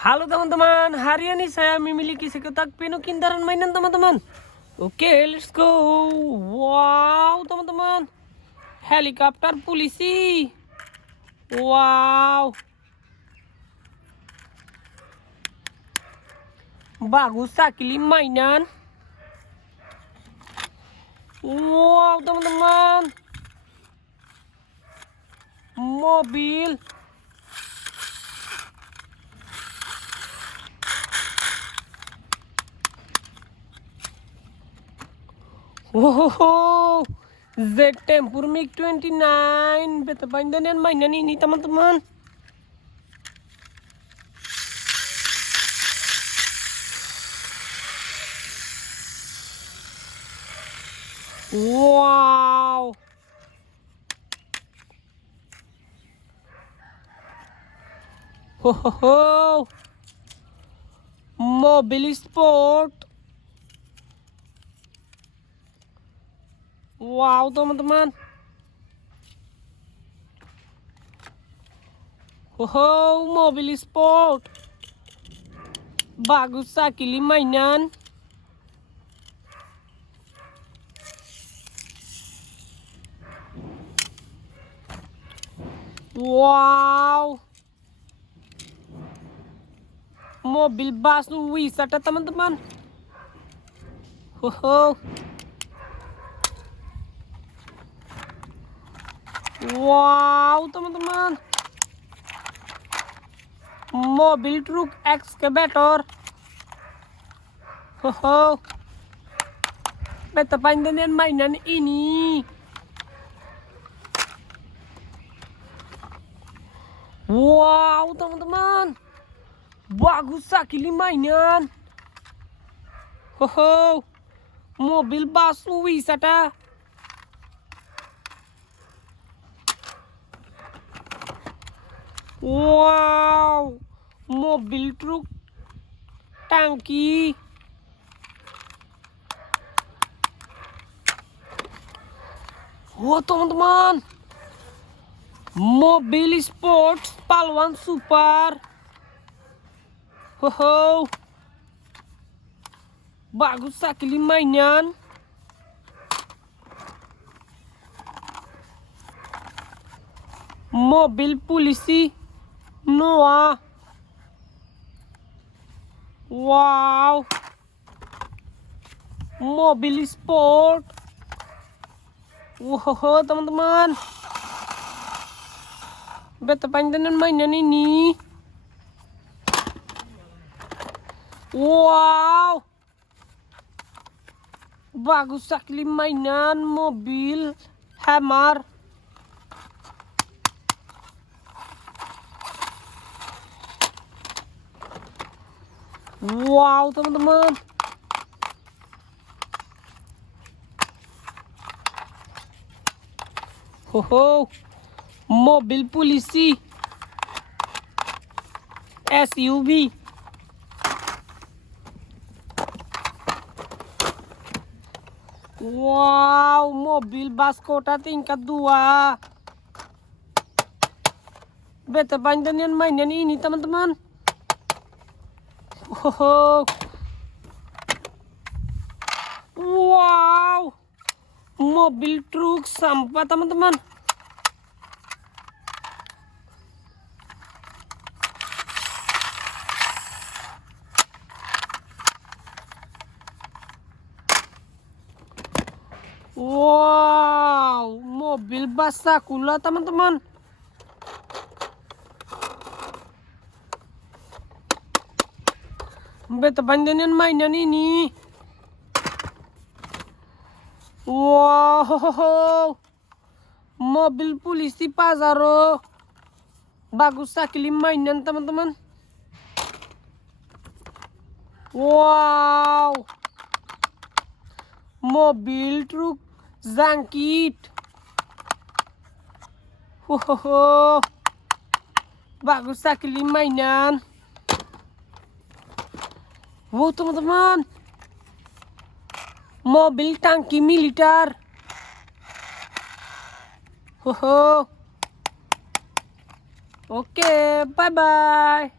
Halo teman-teman, hari ini saya memiliki sekotak penuh kendaraan mainan teman-teman. Oke, let's go. Wow teman-teman, helikopter polisi. Wow, bagus sekali mainan. Wow teman-teman, mobil. Oh, Tempur MiG29 Berbeda dan mainan ini teman-teman. Wow, mobil sport. Wow teman-teman, mobil sport, bagus sekali mainan. Wow, mobil bus wisata teman-teman. Wow teman-teman, mobil truk ekskavator. Betapa dengan mainan ini. Wow teman-teman, bagus sekali mainan. Mobil bus wisata. Wow, mobil truk tangki. Wah teman-teman, mobil sports paluan super. Bagus sekali mainan. Mobil polisi Noah. Wow, mobil sport. Wow teman-teman, betapa dengan mainan ini. Wow, bagus sekali mainan mobil hammer. Wow teman-teman, mobil polisi SUV. Wow, mobil bus kota tingkat 2. Betapa dengan mainan ini teman-teman. Wow, mobil truk sampah teman-teman. Wow, mobil basah kula teman-teman. Betapa dengan mainan ini. Wow, mobil polisi Pazaro. Bagus sekali mainan teman-teman. Wow, mobil truk jangkit. Bagus sekali mainan. Wow teman-teman, mobil tangki militer. Oke, bye-bye.